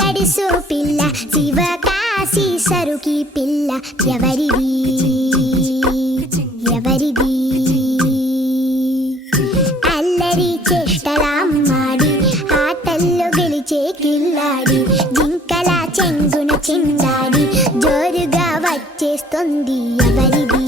గడిసు పిల్ల శివకాశి సరుకి పిల్ల ఎవరిది ఎవరిది అల్లరి చేష్టలామ్మాడి ఆటల్లో గెలిచే కిల్లాడి జింకల చెంగున చిందాడి జోరుగా వచ్చేస్తుంది ఎవరిది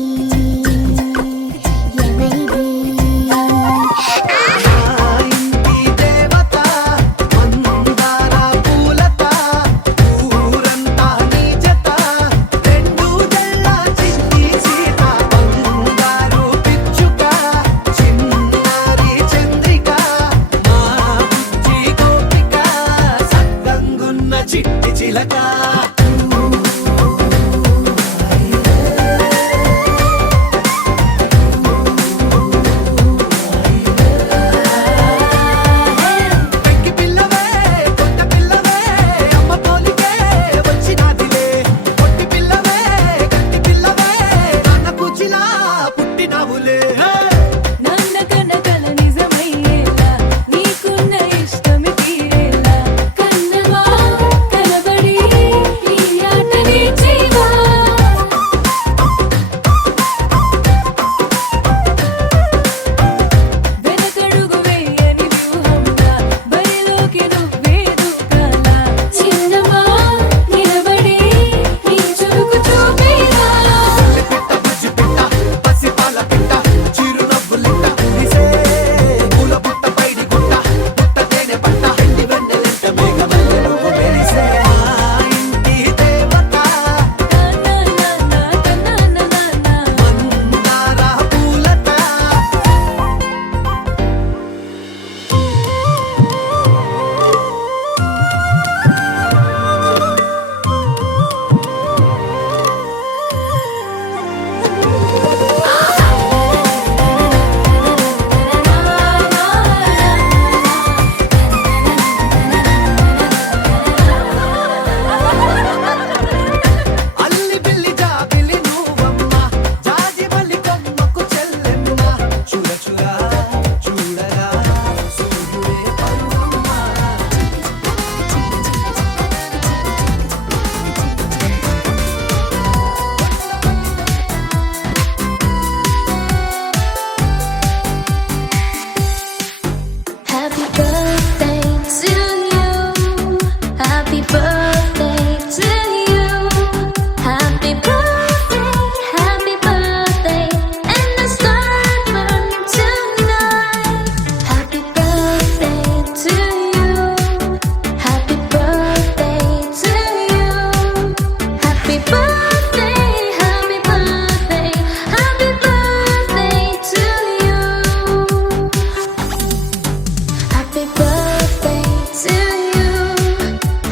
to you.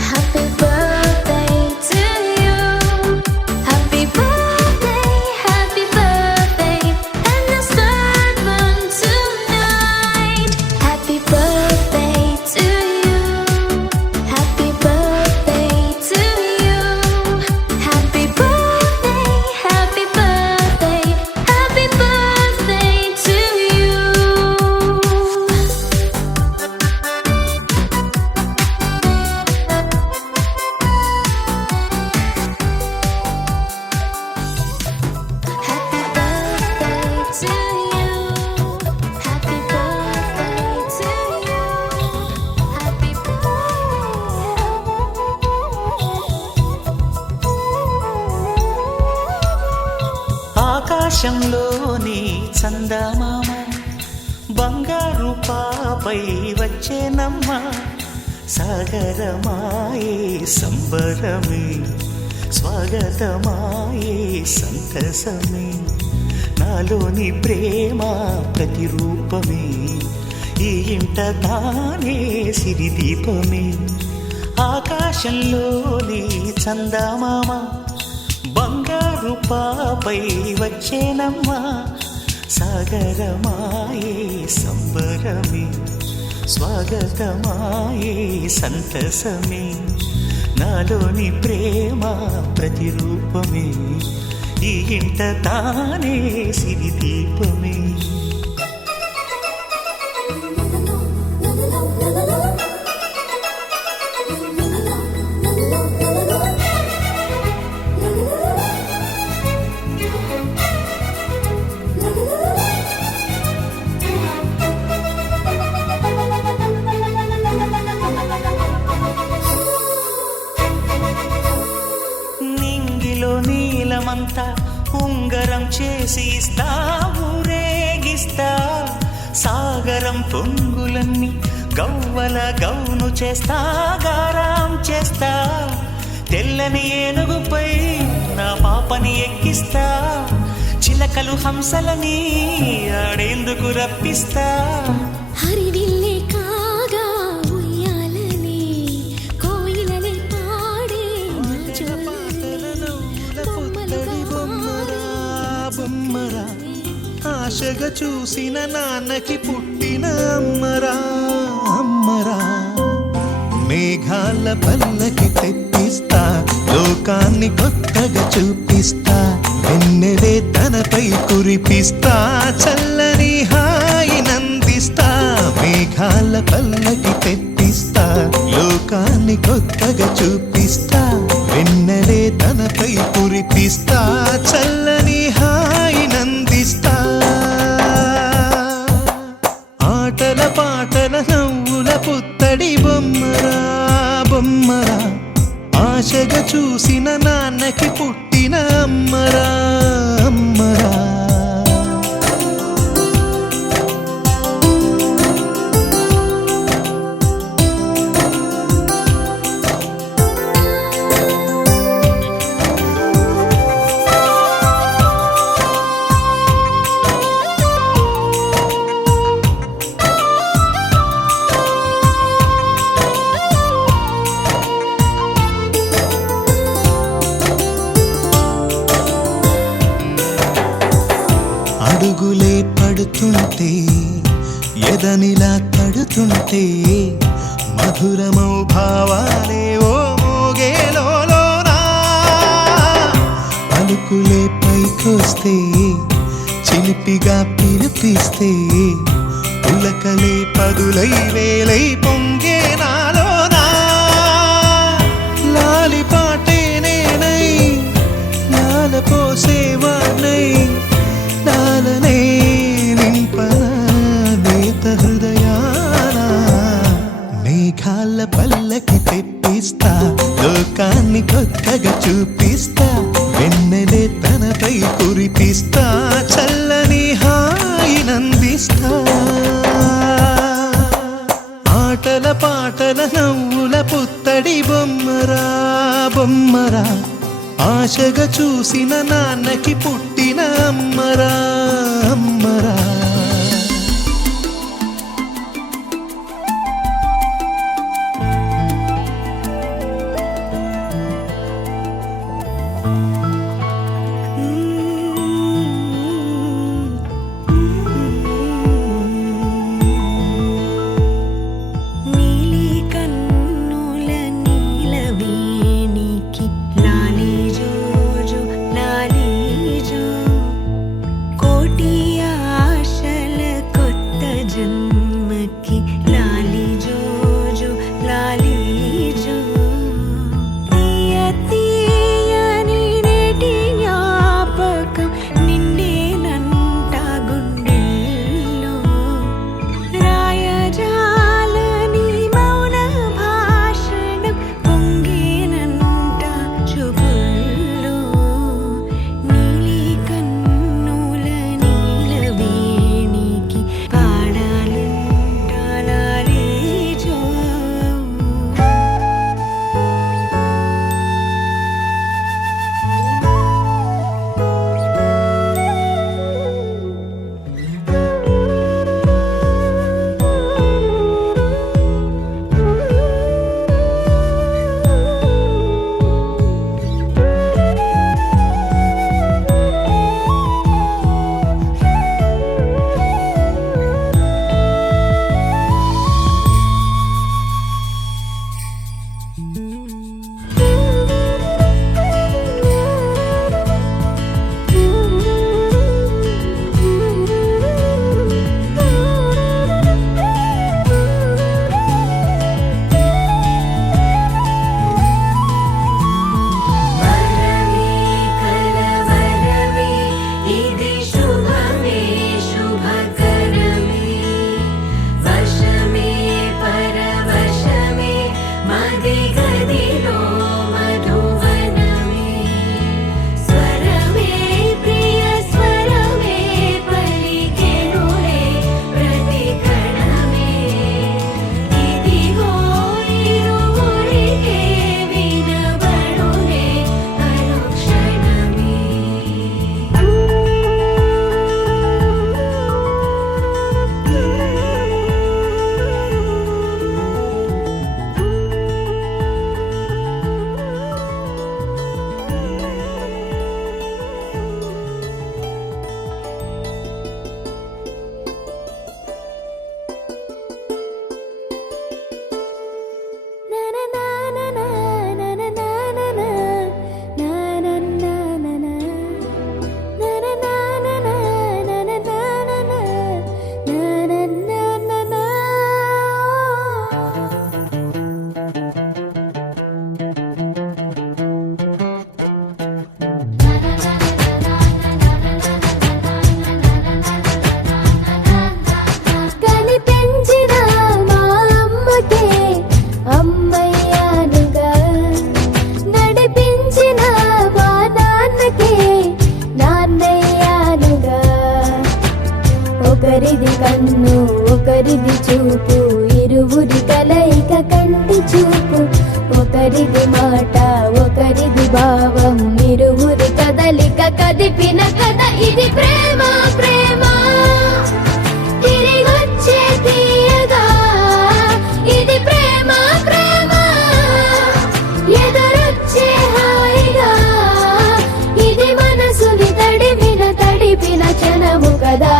Happy birthday to you. Happy birthday, happy birthday. And let's start one tonight. Happy birthday to you. Happy birthday to you. Happy birthday, happy birthday. Happy birthday to you. Happy birthday to you. Happy birthday to you. Happy ఆకాశంలోని చందమామ బంగారు పాపై వచ్చేనమ్మ సాగరమాయే సంబరమే స్వాగతమాయే సంతసమే నాలోని ప్రేమ ప్రతిరూపమే ఈ ఇంట తానే సిరిదీపమే ఆకాశంలోని చందమామ బంగారు పాపై వచ్చేనమ్మా సాగరమాయే సంబరమే స్వాగతమాయే సంతసమే నాలోని ప్రేమ ప్రతిరూపమే ఈ ఇంట తానే సిరిదీపమే నింగిలో నీలమంతా ఉంగరం చేసి ఇస్తా ఊరేగిస్తా సాగరం పొంగులన్నీ గవ్వల గౌను చేస్తా గారాం చేస్తా తెల్లని ఏనుగుపై నా పాపని ఎక్కిస్తా చిలకలు హంసలని ఆడేందుకు రప్పిస్తా హరివిల్లే కాగా ఉయ్యాలని కోయిలనే పాడే బొమ్మరా ఆశగా చూసిన నాన్నకి పుట్టిన అమ్మరా అమ్మరా మేఘాల పల్లకి తెప్పిస్తా లోకాన్ని కొత్తగా చూపిస్తా వెన్నెలే తనపై కురిపిస్తా చల్లని హాయి నందిస్తా మేఘాల పల్లకి తెప్పిస్తా లోకాన్ని కొత్తగా చూపిస్తా వెన్నెలే తనపై కురిపిస్తా చల్లని హాయి నందిస్తా ఆటల పాటల నవ్వుల పుత్తడి బొమ్మరా బొమ్మరా ఆశగా చూసిన నాన్నకి పుట్టిన అమ్మరా అమ్మరా అడుగులే పడుతుంటే ఎదనిలా తడుతుంటే మధురమౌ భావాలే ఓ మోగేలోనా పలుకులే పైకొస్తే చిలిపిగా పిలిపిస్తే పులకలే పదులై వేలై పొంగే నాలోనా లాలి పాటే నేనై లాల పోసేవాణ్ణై నాలనే నింపన నేత హృదయాన మేఘాల పల్లకి తెప్పిస్తా లోకాన్ని కొత్తగా చూపిస్తా వెన్నెలే తనపై కురిపిస్తా చల్లని హాయి నందిస్తా ఆటల పాటల నవ్వుల పుత్తడి బొమ్మరా బొమ్మరా ఆశగా చూసిన నాన్నకి పుట్టిన అమ్మరా అమ్మరా కనిపించిన మా అమ్మకే అమ్మయ్యానుగా, నడిపించిన మా నాన్నకే నాన్నయ్యానుగా. ఒకరిది కన్ను ఒకరిది చూపు, ఇరువురి కలయిక కంటి చూపు. ఒకరిది మాట ఒకరిది భావం, ఇరువురి కదలిక కదిపిన కథ ఇది ప్రేమ ప్రేమ. తిరిగొచ్చే తీయగా ఇది ప్రేమ ప్రేమ. ఎదురొచ్చే హాయిగా ఇది మనసుని తడిపిన క్షణము కదా.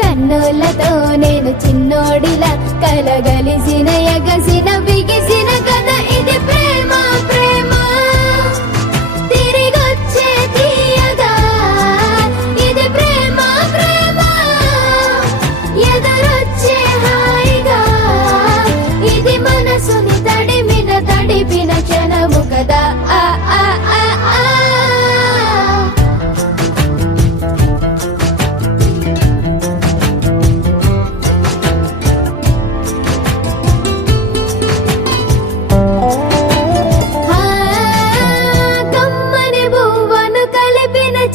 కన్నులతో నేను చిన్నోడిలా కలగలిసిన ఎగసిన బిగిసిన కథ ఇది ప్రేమ ప్రేమ. తిరిగొచ్చే తీయగా ఇది ప్రేమ ప్రేమ. ఎదురొచ్చే హాయిగా ఇది మనసుని తడిపిన క్షణము కదా. ఆ ఆ ఆ ఆ.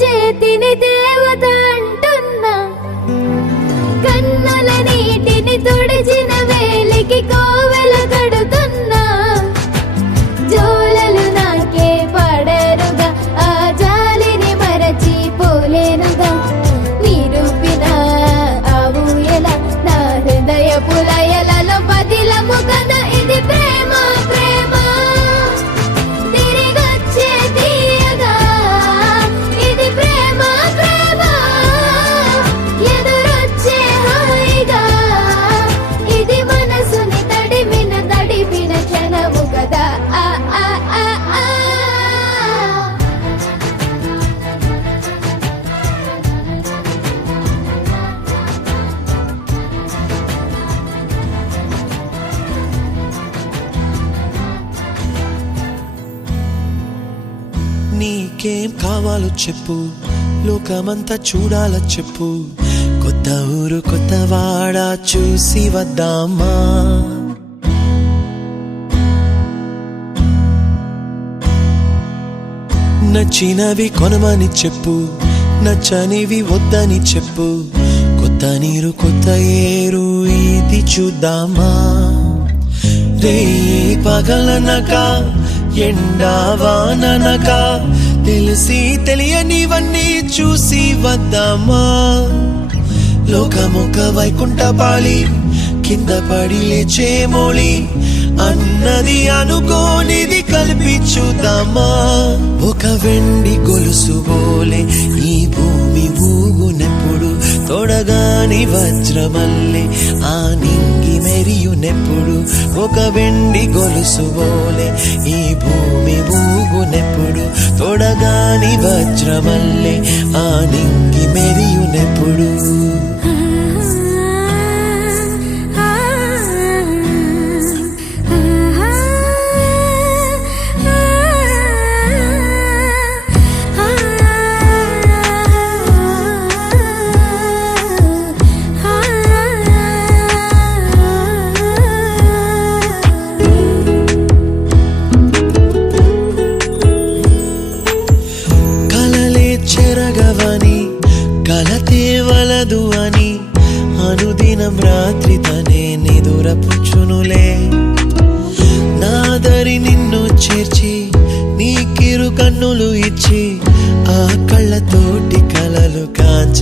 చేతిని దేవత అంటున్నా, కన్నుల నీటిని తుడిచిన వేలికి కోవెల కడుతున్నా. జోలలు నాకే పడరుగా, ఆ జాలిని మరచి పోలేనుగా. నిరూపిన ఆ ఊయల నా హృదయ పులయలలో పదిలము కదా ఇది ప్రేమ ప్రేమ. తిరిగొచ్చే తీయగా ఇది ప్రేమ ప్రేమ. ఎదురొచ్చే హాయిగా ఇది మనసుని తడిపిన క్షణము కదా. ఆ ఆ ఆ ఆ. నీకేం కావాలో చెప్పు, లోకమంతా చూడాల చెప్పు. కొత్త ఊరు కొత్త వాడ చూసి వద్దామా. నచ్చినవి కొనమని చెప్పు, నచ్చనివి వద్దని చెప్పు. కొత్త నీరు కొత్త ఏరు ఇది చూద్దామా. రే పగలనక ఎండావాననక తెలిసి తెలియనివన్నీ చూసి వద్దామా. లోకమొక వైకుంఠపాళి, కింద పడి లేచే మోళి. అన్నది అనుకోనిది కలిపి చూద్దామా. ఒక వెండి గొలుసు బోలే ఈ భూమి ఊగునెప్పుడు, తొడగాని వజ్రమల్లే ఆ నింగి మెరియునెప్పుడు. ఒక వెండి గొలుసు బోలే ఈ భూమి ఊగునెప్పుడు, తొడగాని వజ్రమల్లే ఆ నింగి మెరియునెప్పుడు.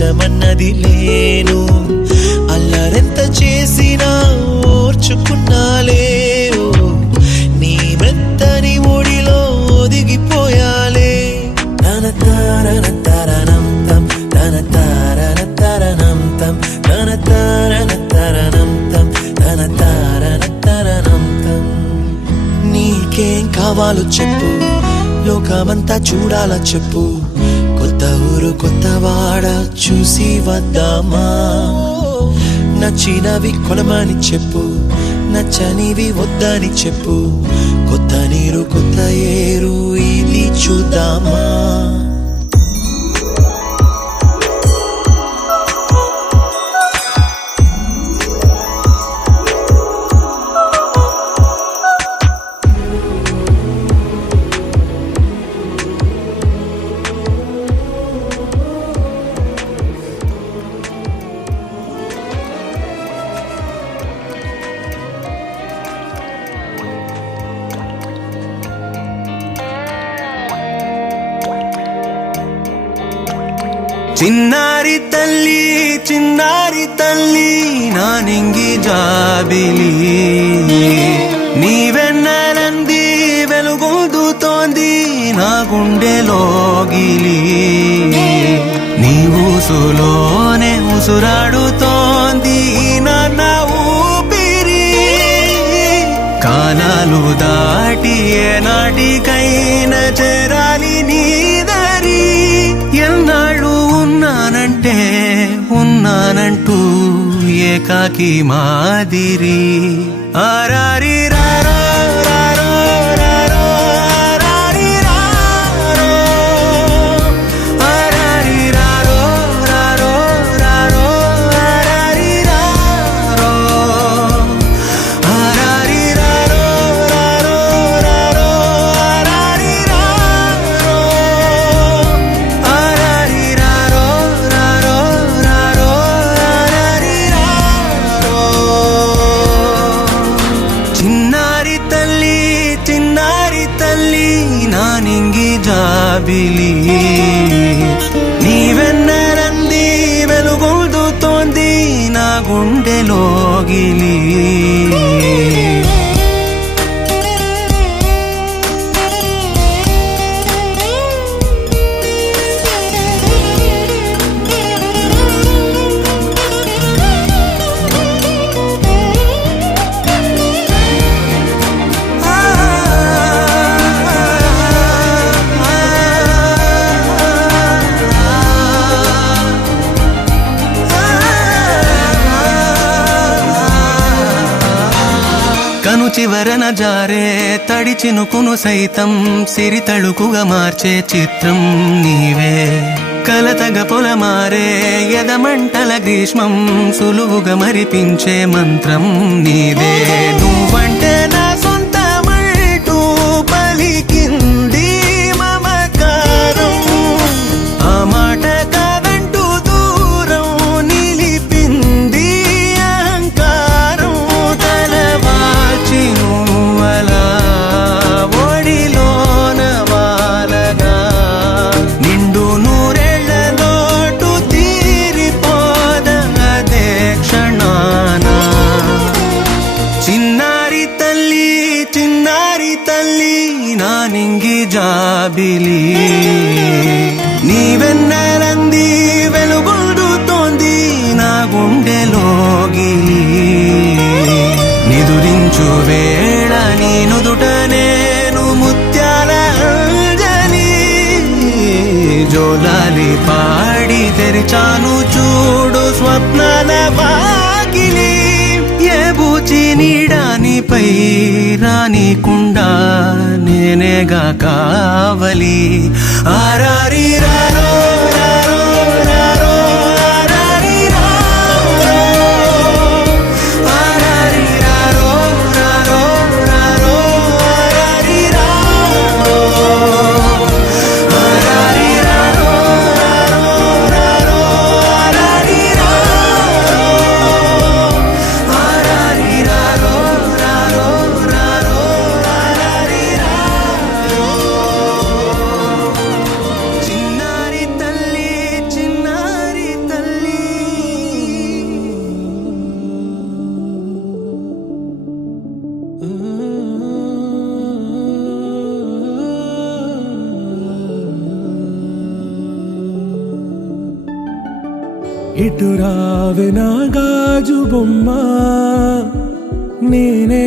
మార్చమన్నది లేను, అల్లరెంత చేసినా ఓర్చుకున్నాలే. ఓ, నీ మెత్తని ఒడిలో ఒదిగిపోయాలే. తన తారన తరణం తం, తన తారన తరణం తం, తన తారన తరణం తం, తన తారన తరణం తం. నీకేం కావాలో చెప్పు, లోకమంతా చూడాలా చెప్పు, కొత్త ఊరు కొత్త వాడ చూసి వద్దామా. నచ్చినవి కొనమని చెప్పు, నచ్చనివి వద్దని చెప్పు, కొత్త నీరు కొత్త ఏరు ఇది చూద్దామా. చిన్నారి తల్లి చిన్నారి తల్లి నా నింగి జాబిలి, నీవెన్నెలంది వెలుగొందుతోంది నా గుండెలోగిలి, నీ ఊసులోనే ఉసురాడుతోంది నాన్న ఊపిరి, కాలాలు దాటి ఏనాటికైనా చేరాలి నీ దరి, ఎన్నాళ్ళు ఉన్నానంటే ఉన్నానంటూ ఏకాకి మాదిరి. ఆరారి రారో రారో రారో ఆరారి రారో, ఆరారి రారో రారో రారో ఆరారి రారో, ఆరారి రారో రారో రారో ఆరారి రారో, ఆరారి రారో రారో రారో ఆరారి రారో. చిన్నారి తల్లి చిన్నారి తల్లి నా నింగి జాబిలి, నీవెన్నెలంది వెలుగొందుతోంది నా గుండెలోగిలి. కను చివరన జారే తడి చినుకును సైతం సిరి తళుకుగా మార్చే చిత్రం నీవే, కలతగ పొలమారే ఎదమంటల గ్రీష్మం సులువుగా మరిపించే మంత్రం నీదే. నువ్వంటే నా సొంతమంటూ పలికింది మమకారం, ఆ మాట కాదంటూ దూరం నిలిపింది అహంకారం, తలవాల్చి నువ్వలా ఒడిలోన వాలగా నిండు నూరేళ్ల లోటు తీరిపోదదే క్షణాన. చిన్నారి తల్లి చిన్నారి తల్లి నా నింగి జాబిలి, నీవెన్నెలంది వెలుగొందుతోంది నా గుండెలోగిలి, నిదురించు వేళ నీ నుదుట నేను ముత్యాల అంజలి, జోలాలి పాడి తెరిచాను చూడు స్వప్నాల వాకిలి, ఏ బూచి నీడానిపై రానికుండా నేనేగా కావలి. ఆరారి రారో రారో రారో ఆరారి రారో, ఆరారి రారో రారో రారో ఆరారి రారో, ఆరారి రారో రారో రారో ఆరారి రారో, ఆరారి రారో రారో రారో ఆరారి రారో. చిన్నారి తల్లి ఇటు రావే నా గాజు బొమ్మ, నేనే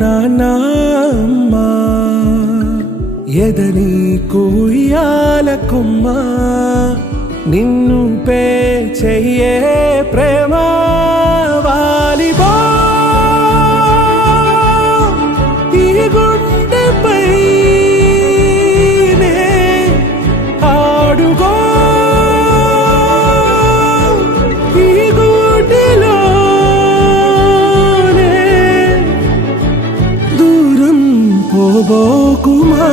నాన్నమ్మ, ఎదని కూయాల కొమ్మ, నిన్ను పే చెయ్యే ప్రేమ వాలిబా ఈ గుండెపై నే ఆడుగో ఈ గూటిలోనే దూరం పోబోకుమా.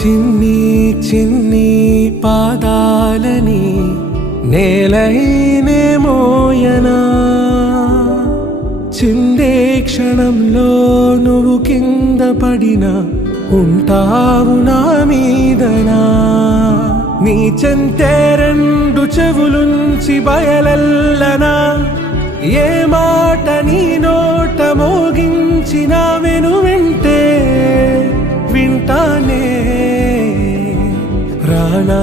చిన్ని చిన్ని పాదాలని నేలైనే మోయనా, చిందే క్షణంలో నువ్వు కింద పడినా ఉంటావు నా మీదనా. నీ చెంతే రెండు చెవులుంచి బయలల్లనా, ఏ మాట నీ నోట మోగించిన వెను వింటే వింటానే. రానా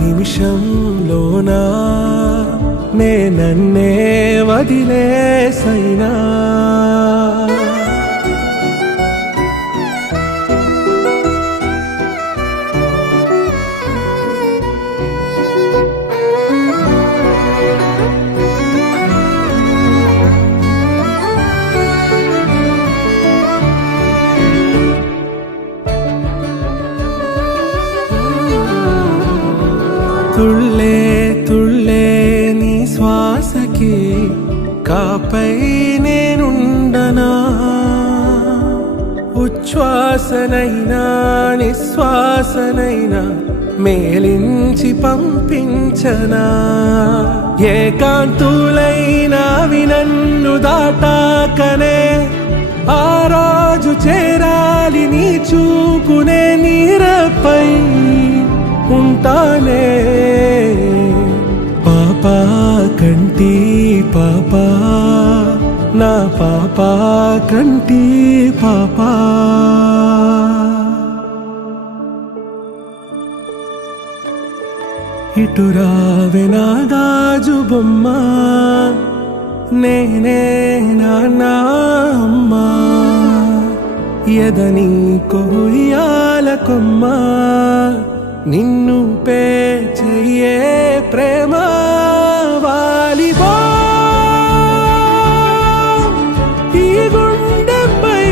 నిమిషంలోనా నే నన్నే వదిలేసైనా, తుళ్ళే తుళ్ళే నీ శ్వాసకి కాపై నేనుండనా, ఉచ్ఛ్వాసనైనా నిశ్వాసనైనా మేలించి పంపించనా. ఏకాంతులైనవి నన్ను దాటాకనే ఆ రోజు చేరాలి నీ చూపునే నీరపై ఉంటానే. పాపా కంటి పాపా నా పాపా కంటి పాపా. ఇటు రావే నా గాజు బొమ్మ, నేనే నాన్నమ్మ, ఎదని కొయ్యాల కొమ్మ, నిన్ను పే చెయ్యే ప్రేమ వాలిబా ఈ గుండెపై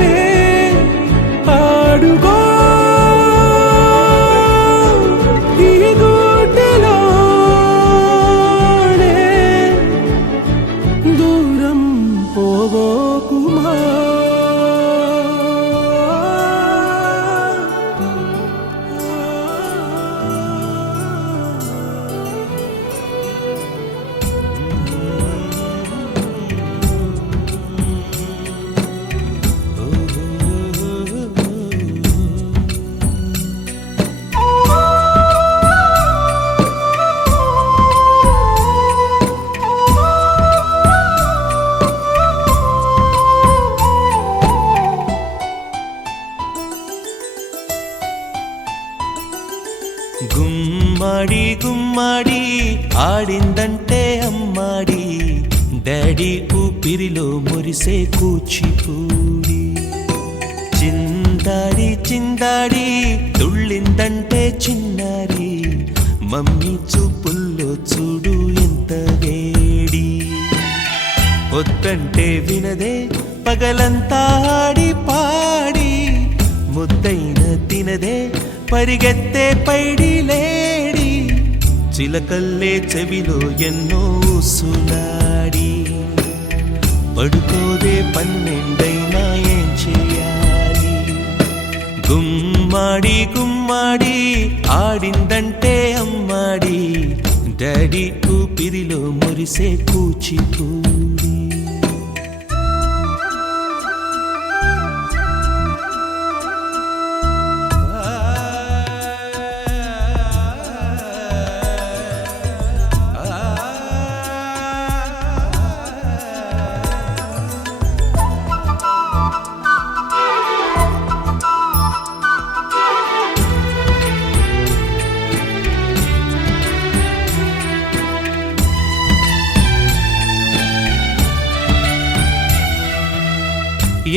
నే ఆడుగో ఈ గూటిలోనే దూరం పోబోకుమా. గుమ్మడి గుమ్మడి ఆడిందంటే అమ్మాడి, డాడీ ఊపిరిలో మురిసే కూచిపూడి. చిందాడి చిందాడి తుళ్ళిందంటే చిన్నారి, మమ్మీ చూపుల్లో చూడు ఎంత వేడి. వద్దంటే వినదే పగలంతా ఆడి పాడి, ముద్దైన తినదే పరిగెత్తే పైడి లేడి. చిలకల్లే చెవిలో ఎన్నో ఊసులాడి, పడుకోదే పన్నెండైనా ఏం చేయాలి. గుమ్మ గుమ్మాడి గుమ్మాడి ఆడిందంటే అమ్మాడి డాడీ ఊపిరిలో మురిసే కూచిపూడి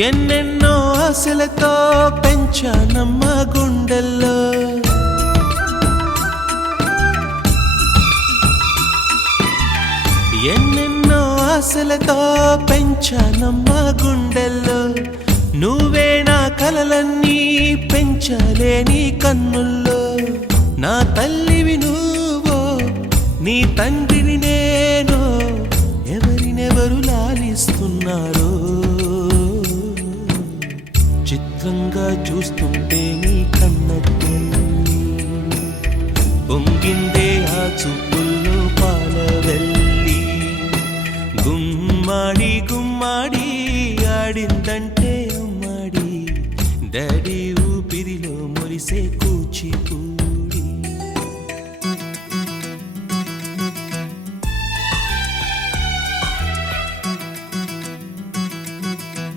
ఎన్నెన్నో ఆశలతో పెంచానమ్మ గుండెల్లో ఎన్నెన్నో ఆశలతో పెంచానమ్మ గుండెల్లో నువ్వే నా కలలన్నీ పెంచలేని కన్నుల్లో నా తల్లివి నువ్వో నీ తండ్రిని నేను ఎవరినెవరు లాలిస్తున్నారో చిత్రంగా చూస్తుంటే నీ కన్న పొంగిందే ఆ చూపుల్లో పాలవెల్లి గుమ్మాడి గుమ్మాడి ఆడిందంటే